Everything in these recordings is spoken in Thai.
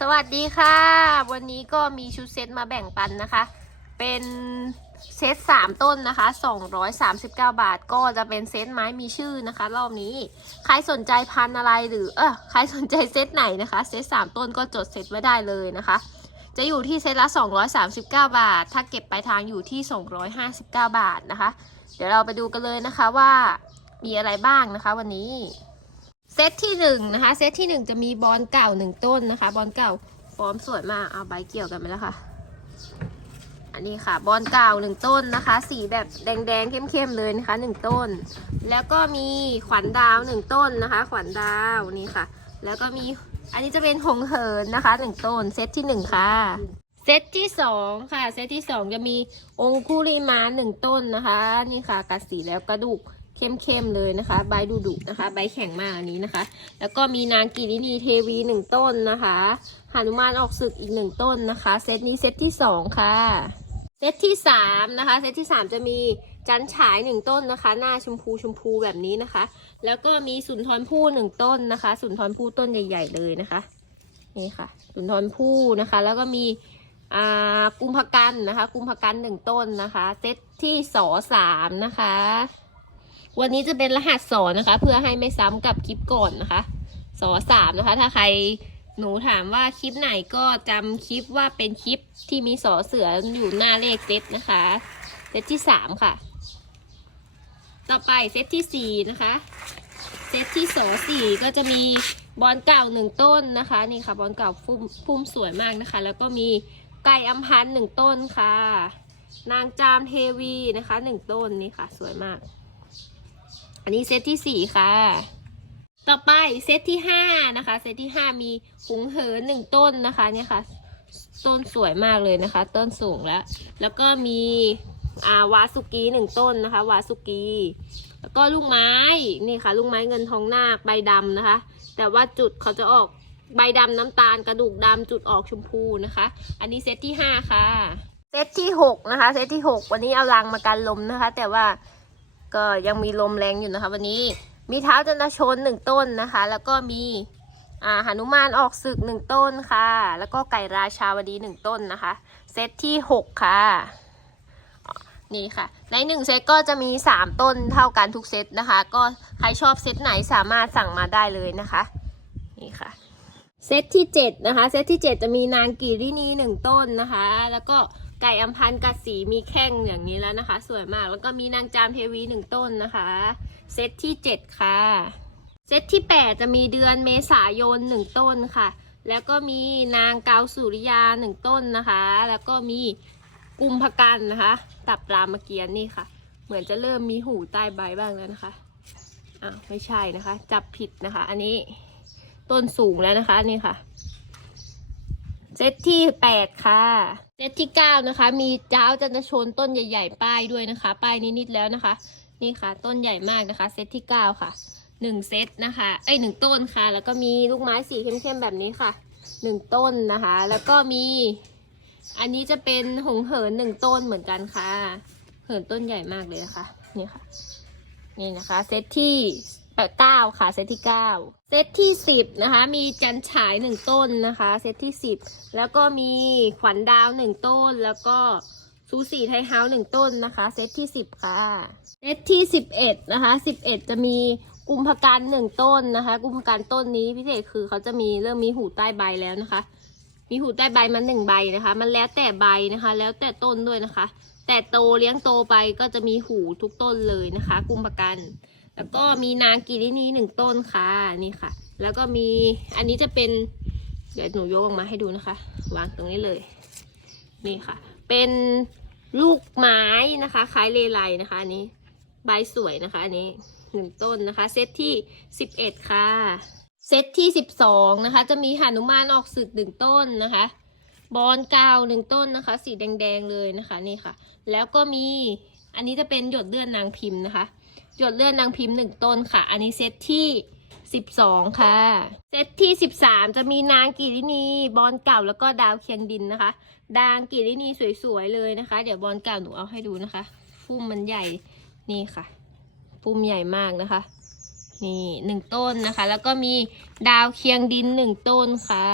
สวัสดีค่ะ วันนี้ก็มีชุดเซตมาแบ่งปันนะคะ เป็นเซตสามต้นนะคะ239บาท ก็จะเป็นเซตไม้มีชื่อนะคะ รอบนี้ ใครสนใจพันอะไรหรือเออใครสนใจเซตไหนนะคะ เซตสามต้นก็จดเซตไว้ได้เลยนะคะ จะอยู่ที่เซตละ239บาท ถ้าเก็บไปลายทางอยู่ที่259บาทนะคะ เดี๋ยวเราไปดูกันเลยนะคะว่ามีอะไรบ้างนะคะวันนี้ เซตที่หนึ่งนะคะ เซตที่หนึ่งจะมีบอลเก่าหนึ่งต้นนะคะ บอลเก่าฟอร์มสวยมากเอาใบเกี่ยวกันไปแล้วค่ะ อันนี้ค่ะ บอลเก่าหนึ่งต้นนะคะ สีแบบแดงๆเข้มๆเลยนะคะหนึ่งต้น แล้วก็มีขวัญดาวหนึ่งต้นนะคะ ขวัญดาวนี่ค่ะ แล้วก็มีอันนี้จะเป็นหงเหินนะคะหนึ่งต้น เซตที่หนึ่งค่ะเซตที่สองค่ะ เซตที่สองจะมีองคุลิมาหนึ่งต้นนะคะ นี่ค่ะกัดสีแล้วกระดูก เข้มๆเลยนะคะ ใบดุดุๆนะคะ ใบแข็งมากอันนี้นะคะ แล้วก็มีนางกิรินีเทวีหนึ่งต้นนะคะหานุมานออกศึกอีกหนึ่งต้นนะคะ เซตนี้เซตที่สองค่ะ เซตที่สามนะคะ เซตที่สามจะมีจันฉายหนึ่งต้นนะคะ หน้าชมพูชมพูแบบนี้นะคะ แล้วก็มีสุนทรภู่หนึ่งต้นนะคะ สุนทรภู่ต้นใหญ่ ๆ เลยนะคะนี่ค่ะ สุนทรภู่นะคะ แล้วก็มีกุมภกันนะคะ กุมภกันหนึ่งต้นนะคะ เซตที่สอสามนะคะ วันนี้จะเป็นรหัสสอนนะคะ เพื่อให้ไม่ซ้ำกับคลิปก่อนนะคะสอสามนะคะ ถ้าใครหนูถามว่าคลิปไหนก็จำคลิปว่าเป็นคลิปที่มีสอเสืออยู่หน้าเลขเซตนะคะเซตที่สามค่ะ ต่อไปเซตที่สี่นะคะเซตที่สอสี่ก็จะมีบอลเก่าหนึ่งต้นนะคะนี่ค่ะบอลเก่าพุ่มพุ่มสวยมากนะคะ แล้วก็มีไก่อัมพันหนึ่งต้นค่ะ นางจามเทวีนะคะหนึ่งต้นนี่ค่ะ สวยมาก อันนี้เซตที่สี่ค่ะ ต่อไปเซตที่ห้านะคะ เซตที่ห้ามีหุงเหินหนึ่งต้นนะคะเนี่ยค่ะ ต้นสวยมากเลยนะคะ ต้นสูงแล้ว แล้วก็มีอาวาสุกีหนึ่งต้นนะคะ วาสุกีแล้วก็ลูกไม้นี่ค่ะ ลูกไม้เงินทองนาคใบดำนะคะ แต่ว่าจุดเขาจะออกใบดำน้ำตาลกระดูกดำจุดออกชมพูนะคะ อันนี้เซตที่ห้าค่ะ เซตที่หกนะคะ เซตที่หกวันนี้เอารังมากันลมนะคะ แต่ว่า ก็ยังมีลมแรงอยู่นะคะ วันนี้มีเท้าจันทชนหนึ่งต้นนะคะ แล้วก็มีอ่าหนุมานออกศึกหนึ่งต้นค่ะ แล้วก็ไก่ราชาวดีหนึ่งต้นนะคะ เซตที่หกค่ะ นี่ค่ะ ในหนึ่งเซตก็จะมี3ต้นเท่ากันทุกเซตนะคะ ก็ใครชอบเซตไหนสามารถสั่งมาได้เลยนะคะ นี่ค่ะเซตที่ 7 นะคะ เซตที่ 7 จะมีนางกีรินีหนึ่งต้นนะคะ แล้วก็ ไก่อัมพันธ์กัดสีมีแข้งอย่างนี้แล้วนะคะ สวยมากแล้วก็มีนางจามเทวีหนึ่งต้นนะคะ เซตที่ 7 ค่ะ เซตที่ 8 จะมีเดือนเมษายนหนึ่งต้นค่ะ แล้วก็มีนางกาวสุริยาหนึ่งต้นนะคะ แล้วก็มีกุมภกันนะคะ ตับรามเกียรตินี่ค่ะ เหมือนจะเริ่มมีหูใต้ใบบ้างแล้วนะคะอ้าวไม่ใช่นะคะ จับผิดนะคะ อันนี้ต้นสูงแล้วนะคะนี่ค่ะ เซตที่แปดค่ะ เซตที่เก้านะคะ มีเจ้าจันทชนต้นใหญ่ ๆ ป้ายด้วยนะคะ ป้ายนิดๆแล้วนะคะ นี่ค่ะ ต้นใหญ่มากนะคะ เซตที่เก้าค่ะหนึ่งเซตนะคะ เอ้ยหนึ่งต้นค่ะ แล้วก็มีลูกไม้สีเข้มๆแบบนี้ค่ะหนึ่งต้นนะคะ แล้วก็มี อันนี้จะเป็นหงเหินหนึ่งต้นเหมือนกันค่ะ เหินต้นใหญ่มากเลยนะคะ นี่ค่ะ นี่นะคะ เซตที่ แปดเก้าค่ะเซตที่เก้าเซตที่สิบนะคะ มีจันฉายหนึ่งต้นนะคะ เซตที่สิบแล้วก็มีขวัญดาวหนึ่งต้น แล้วก็ซูสีไทเฮาหนึ่งต้นนะคะ เซตที่สิบค่ะ เซตที่สิบเอ็ดนะคะสิบเอ็ดจะมีกุมภกันหนึ่งต้นนะคะ กุมภกันต้นนี้พิเศษคือเขาจะมีเริ่มมีหูใต้ใบแล้วนะคะ มีหูใต้ใบมันหนึ่งใบนะคะ มันแล้วแต่ใบนะคะ แล้วแต่ต้นด้วยนะคะ แต่โตเลี้ยงโตไปก็จะมีหูทุกต้นเลยนะคะ กุมภกัน แล้วก็มีนางกิรินีหนึ่งต้นค่ะนี่ค่ะ แล้วก็มีอันนี้จะเป็น เดี๋ยวหนูยกออกมาให้ดูนะคะ วางตรงนี้เลย นี่ค่ะ เป็นลูกไม้นะคะ คล้ายเลไลนะคะอันนี้ใบสวยนะคะอันนี้หนึ่งต้นนะคะ เซตที่สิบเอ็ดค่ะ เซตที่สิบสองนะคะ จะมีหนุมานออกศึกหนึ่งต้นนะคะ บอลกาวหนึ่งต้นนะคะ สีแดงๆเลยนะคะนี่ค่ะ แล้วก็มีอันนี้จะเป็นหยดเลือดนางพิมพ์นะคะ หยดเลือดนางพิมพ์หนึ่งต้นค่ะ อันนี้เซตที่สิบสองค่ะ เซตที่สิบสามจะมีนางกิรินีบอลเก่าแล้วก็ดาวเคียงดินนะคะ ดางกิรินีสวยๆเลยนะคะ เดี๋ยวบอลเก่าหนูเอาให้ดูนะคะ พุ่มมันใหญ่นี่ค่ะ พุ่มใหญ่มากนะคะ นี่หนึ่งต้นนะคะ แล้วก็มีดาวเคียงดินหนึ่งต้นค่ะ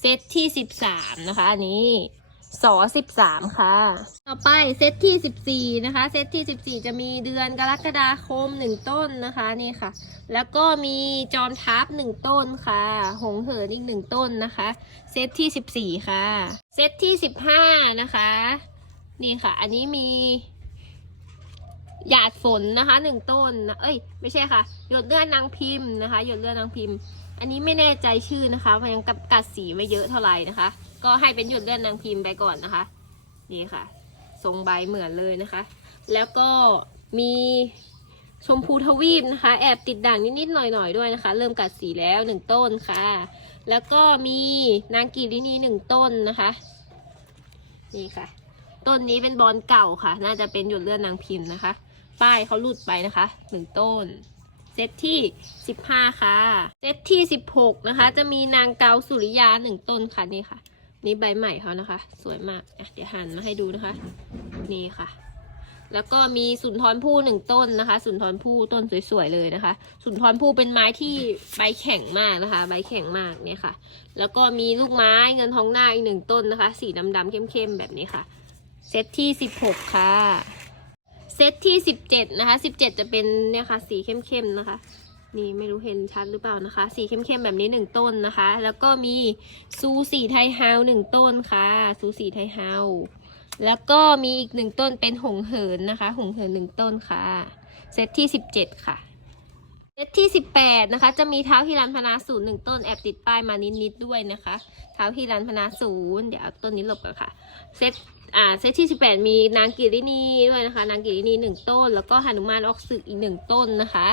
เซตที่สิบสามนะคะอันนี้ สอสิบสามค่ะ ต่อไปเซตที่สิบสี่นะคะ เซตที่สิบสี่จะมีเดือนกรกฎาคมหนึ่งต้นนะคะนี่ค่ะ แล้วก็มีจอมทัพหนึ่งต้นค่ะ หงเหินอีกหนึ่งต้นนะคะ เซตที่สิบสี่ค่ะ เซตที่สิบห้านะคะ นี่ค่ะ อันนี้มี หยาดฝนนะคะหนึ่งต้นนะเอ้ย ไม่ใช่ค่ะ หยดเลือดนางพิมพ์นะคะ หยดเลือดนางพิมพ์ อันนี้ไม่แน่ใจชื่อนะคะเพราะยังกับกัดสีไม่เยอะเท่าไหร่นะคะ ก็ให้เป็นหยดเลือดนางพิมพ์ไปก่อนนะคะนี่ค่ะ ทรงใบเหมือนเลยนะคะ แล้วก็มีชมพูทวีปนะคะ แอบติดด่างนิดๆหน่อยๆด้วยนะคะ เริ่มกัดสีแล้วหนึ่งต้นค่ะ แล้วก็มีนางกีรินีหนึ่งต้นนะคะนี่ค่ะ ต้นนี้เป็นบอลเก่าค่ะ น่าจะเป็นหยดเลือดนางพิมพ์นะคะ ป้ายเขาหลุดไปนะคะหนึ่งต้น ซตที่สิบห้าค่ะ เซตที่สิบหกนะคะ จะมีนางเกาสุริยาหนึ่งต้นค่ะนี่ค่ะ นี่ใบใหม่เขานะคะ สวยมากเดี๋ยวหันมาให้ดูนะคะ นี่ค่ะ แล้วก็มีสุนทรภู่หนึ่งต้นนะคะ สุนทรภู่ต้นสวยๆเลยนะคะ สุนทรภู่เป็นไม้ที่ใบแข็งมากนะคะ ใบแข็งมากเนี่ยค่ะ แล้วก็มีลูกไม้เงินทองหน้าอีกหนึ่งต้นนะคะ สีดำๆเข้มๆแบบนี้ค่ะ เซตที่สิบหกค่ะ เซตที่สิบเจ็ดนะคะสิบเจ็ดจะเป็นเนี่ยค่ะสีเข้มๆนะคะ นี่ไม่รู้เห็นชัดหรือเปล่านะคะ สีเข้มๆแบบนี้หนึ่งต้นนะคะ แล้วก็มีซูสีไทยเฮาหนึ่งต้นค่ะซูสีไทยเฮาแล้วก็มีอีกหนึ่งต้นเป็นหงเหินนะคะ หงเหินหนึ่งต้นค่ะ เซตที่สิบเจ็ดค่ะ เซตที่สิบแปดนะคะ จะมีเท้าฮิรันพนาศูนย์หนึ่งต้นแอบติดป้ายมานิดๆด้วยนะคะ เท้าฮิรันพนาศูนย์เดี๋ยวเอาต้นนี้หลบก่อนค่ะ เซต อ่าเซตที่สิบแปดมีนางกิรินีด้วยนะคะ นางกิรินีหนึ่งต้น แล้วก็หนุมานออกศึกอีกหนึ่งต้นนะคะ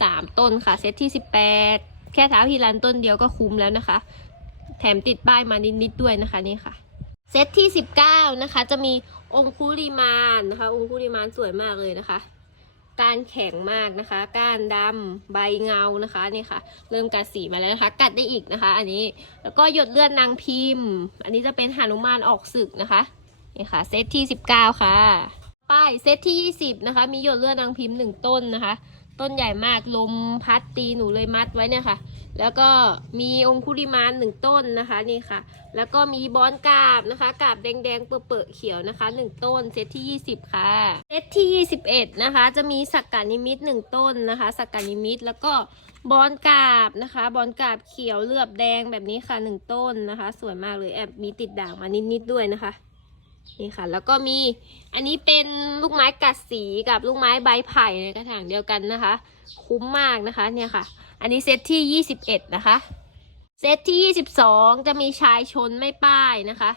สามต้นค่ะ เซตที่สิบแปดแค่เท้าฮิรันต้นเดียวก็คุ้มแล้วนะคะ แถมติดป้ายมานิดๆด้วยนะคะนี่ค่ะ เซตที่ 19 นะคะ จะมีองคุลิมานนะคะ องคุลิมานสวยมากเลยนะคะก้านแข็งมากนะคะ ก้านดำใบเงานะคะนี่ค่ะ เริ่มกัดสีมาแล้วนะคะ กัดได้อีกนะคะ อันนี้แล้วก็หยดเลือดนางพิมพ์ อันนี้จะเป็นหนุมานออกศึกนะคะ นี่ค่ะ เซตที่19ค่ะ ป้ายเซตที่20นะคะ มีหยดเลือดนางพิมพ์หนึ่งต้นนะคะ ต้นใหญ่มากลมพัดตีหนูเลยมัดไว้เนี่ยค่ะ แล้วก็มีองคุลิมานหนึ่งต้นนะคะนี่ค่ะ แล้วก็มีบอนกาบนะคะกาบแดงๆเปื่อๆเขียวนะคะหนึ่งต้นเซตที่20ค่ะ เซตที่21นะคะ จะมีสักกานิมิตหนึ่งต้นนะคะ สักกานิมิตแล้วก็บอนกาบนะคะ บอนกาบเขียวเหลือบแดงแบบนี้ค่ะหนึ่งต้นนะคะ สวยมากเลยแอบมีติดด่างมานิดๆด้วยนะคะ นี่ค่ะ แล้วก็มีอันนี้เป็นลูกไม้กัดสีกับลูกไม้ใบไผ่ในกระถางเดียวกันนะคะ คุ้มมากนะคะเนี่ยค่ะ อันนี้เซตที่ 21 นะคะ เซตที่ 22 จะมีชายชนไม่ป้ายนะคะ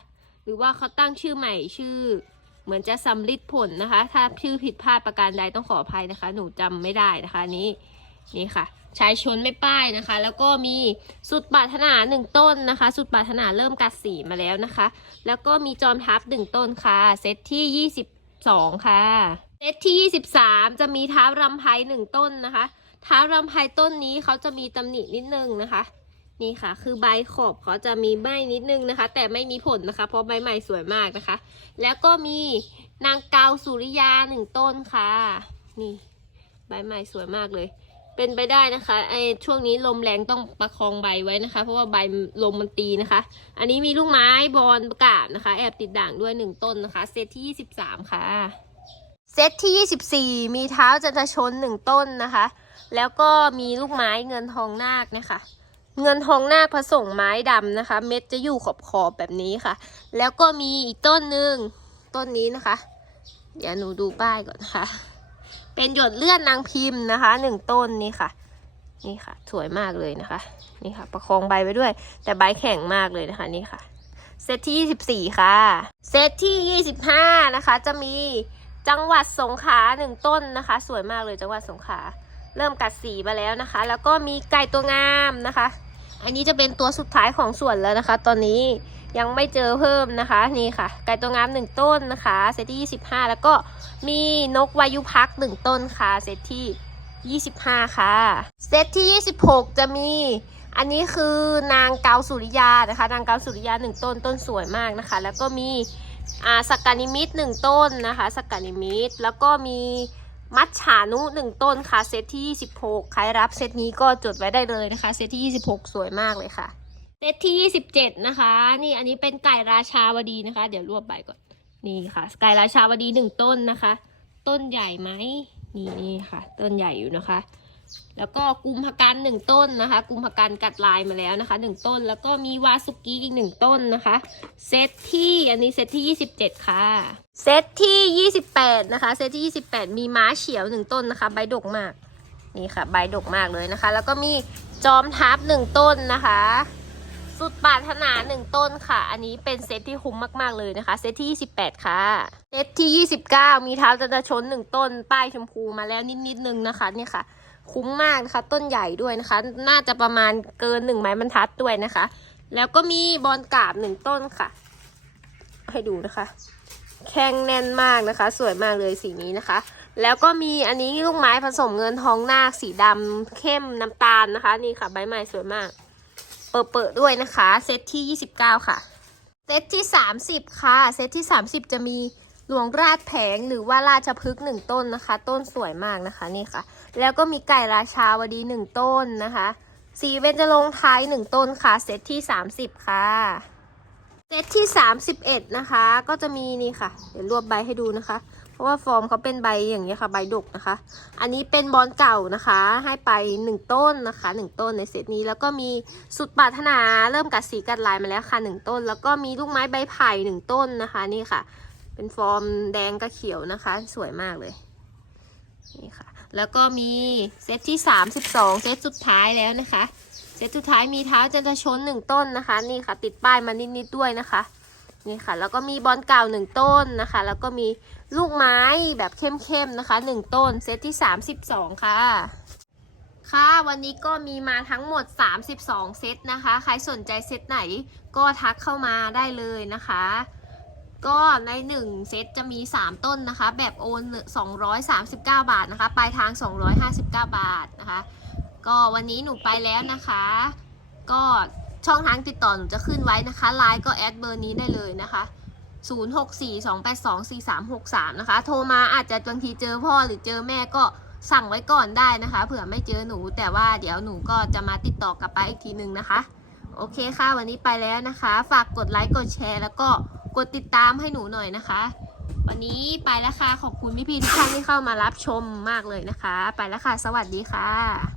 หรือว่าเขาตั้งชื่อใหม่ชื่อ เหมือนจะสำลิดผลนะคะ ถ้าชื่อผิดพลาดประการใดต้องขออภัยนะคะ หนูจำไม่ได้นะคะนี้นี่ค่ะ ชายชนไม่ป้ายนะคะ แล้วก็มีสุดปรารถนาหนึ่งต้นนะคะ สุดปรารถนาเริ่มกัดสีมาแล้วนะคะ แล้วก็มีจอมทัพหนึ่งต้นค่ะ เซตที่22ค่ะ เซตที่23จะมีเท้ารำไพหนึ่งต้นนะคะเท้ารำไพต้นนี้เขาจะมีตำหนินิดนึงนะคะนี่ค่ะ คือใบขอบเขาจะมีใบนิดนึงนะคะ แต่ไม่มีผลนะคะ เพราะใบใหม่สวยมากนะคะ แล้วก็มีนางเกาสุริยาหนึ่งต้นค่ะ นี่ ใบใหม่สวยมากเลย เป็นไปได้นะคะไอช่วงนี้ลมแรงต้องประคองใบไว้นะคะ เพราะว่าใบลมมันตีนะคะ อันนี้มีลูกไม้บอลประกาศนะคะ แอบติดด่างด้วยหนึ่งต้นนะคะ เซตที่23ค่ะ เซตที่24มีเท้าจันทชนหนึ่งต้นนะคะ แล้วก็มีลูกไม้เงินทองนาคนะคะเงินทองนาคผสมไม้ดำนะคะ เม็ดจะอยู่ขอบขอบแบบนี้ค่ะ แล้วก็มีอีกต้นหนึ่งต้นนี้นะคะ เดี๋ยวหนูดูป้ายก่อนนะคะ เป็นหยดเลือดนางพิมพ์นะคะหนึ่งต้นนี่ค่ะ นี่ค่ะ สวยมากเลยนะคะ นี่ค่ะ ประคองใบไว้ด้วย แต่ใบแข็งมากเลยนะคะนี่ค่ะ เซตที่ 24 ค่ะ เซตที่ 25 นะคะ จะมีจังหวัดสงขลาหนึ่งต้นนะคะ สวยมากเลยจังหวัดสงขลาเริ่มกัดสีมาแล้วนะคะ แล้วก็มีไก่ตัวงามนะคะ อันนี้จะเป็นตัวสุดท้ายของส่วนแล้วนะคะ ตอนนี้ ยังไม่เจอเพิ่มนะคะนี่ค่ะ ไก่ตัวงามหนึ่งต้นนะคะเซตที่ 25 แล้วก็มีนกวายุพักหนึ่งต้นค่ะเซตที่ 25 ค่ะ เซตที่ 26 จะมีอันนี้คือนางเกาสุริยานะคะ นางเกาสุริยาหนึ่งต้นต้นสวยมากนะคะ แล้วก็มีอาสักกานิมิตหนึ่งต้นนะคะสักกานิมิตแล้วก็มีมัจฉานุหนึ่งต้นค่ะเซตที่ 26 ใครรับเซตนี้ก็จดไว้ได้เลยนะคะ เซตที่ 26 สวยมากเลยค่ะ เซตที่ยี่สิบเจ็ดนะคะ นี่อันนี้เป็นไก่ราชาวดีนะคะ เดี๋ยวรวบใบก่อน นี่ค่ะ ไก่ราชาวดีหนึ่งต้นนะคะ ต้นใหญ่ไหมนี่นี่ค่ะ ต้นใหญ่อยู่นะคะ แล้วก็กุมภกันหนึ่งต้นนะคะ กุมภกันกัดลายมาแล้วนะคะหนึ่งต้น แล้วก็มีวาสุกิอีกหนึ่งต้นนะคะ เซตที่อันนี้เซตที่ยี่สิบเจ็ดค่ะ เซตที่ยี่สิบแปดนะคะ เซตที่ยี่สิบแปดมีม้าเฉียวหนึ่งต้นนะคะ ใบดกมาก นี่ค่ะ ใบดกมากเลยนะคะ แล้วก็มีจอมทัพหนึ่งต้นนะคะ สุดปรารถนาหนึ่งต้นค่ะ อันนี้เป็นเซตที่คุ้มมาก ๆ เลยนะคะ เซตที่ 28 ค่ะ เซตที่ 29 มีเท้าจันทชนหนึ่งต้น ป้ายชมพูมาแล้วนิดๆนึงนะคะเนี่ยค่ะ คุ้มมากนะคะ ต้นใหญ่ด้วยนะคะ น่าจะประมาณเกินหนึ่งไม้บรรทัดด้วยนะคะ แล้วก็มีบอลกาบหนึ่งต้นค่ะ ให้ดูนะคะ แข็งแน่นมากนะคะ สวยมากเลยสีนี้นะคะ แล้วก็มีอันนี้ลูกไม้ผสมเงินทองนาคสีดำเข้มน้ำตาลนะคะ นี่ค่ะใบใหม่สวยมาก เปิดด้วยนะคะ เซตที่ 29 ค่ะ เซตที่ 30 ค่ะ เซตที่ 30 จะมีหลวงราชแผงหรือว่าราชพฤกษ์หนึ่งต้นนะคะ ต้นสวยมากนะคะนี่ค่ะ แล้วก็มีไก่ราชาวดีหนึ่งต้นนะคะ สีเบญจรงค์ไทยหนึ่งต้นค่ะ เซตที่ 30 ค่ะ เซตที่ 31 นะคะ ก็จะมีนี่ค่ะ เดี๋ยวรวบใบให้ดูนะคะ เพราะว่าฟอร์มเขาเป็นใบอย่างนี้ค่ะใบดกนะคะ อันนี้เป็นบอลเก่านะคะ ให้ไปหนึ่งต้นนะคะหนึ่งต้นในเซตนี้แล้วก็มีสุดปรารถนาเริ่มกัดสีกัดลายมาแล้วค่ะหนึ่งต้น แล้วก็มีลูกไม้ใบไผ่หนึ่งต้นนะคะนี่ค่ะ เป็นฟอร์มแดงกับเขียวนะคะ สวยมากเลยนี่ค่ะแล้วก็มีเซตที่ 32 เซตสุดท้ายแล้วนะคะ เซตสุดท้ายมีเท้าจันทชนหนึ่งต้นนะคะ นี่ค่ะ ติดป้ายมานิดๆด้วยนะคะ นี่ค่ะ แล้วก็มีบอลเก่าหนึ่งต้นนะคะ แล้วก็มีลูกไม้แบบเข้มๆนะคะหนึ่งต้น เซตที่32ค่ะ ค่ะวันนี้ก็มีมาทั้งหมด 32 เซตนะคะ ใครสนใจเซตไหนก็ทักเข้ามาได้เลยนะคะ ก็ใน 1 เซตจะมี 3 ต้นนะคะ แบบโอน 239 บาทนะคะ ปลายทาง 259 บาทนะคะ ก็วันนี้หนูไปแล้วนะคะ ก็ ช่องทางติดต่อหนูจะขึ้นไว้นะคะไลน์ก็แอดเบอร์นี้ได้เลยนะคะ0642824363นะคะ โทรมาอาจจะบางทีเจอพ่อหรือเจอแม่ก็สั่งไว้ก่อนได้นะคะ เผื่อไม่เจอหนู แต่ว่าเดี๋ยวหนูก็จะมาติดต่อกลับไปอีกทีนึงนะคะ โอเคค่ะ วันนี้ไปแล้วนะคะ ฝากกดไลค์กดแชร์ แล้วก็กดติดตามให้หนูหน่อยนะคะ วันนี้ไปแล้วค่ะ ขอบคุณพี่ๆทุกท่านที่เข้ามารับชมมากเลยนะคะ ไปแล้วค่ะ สวัสดีค่ะ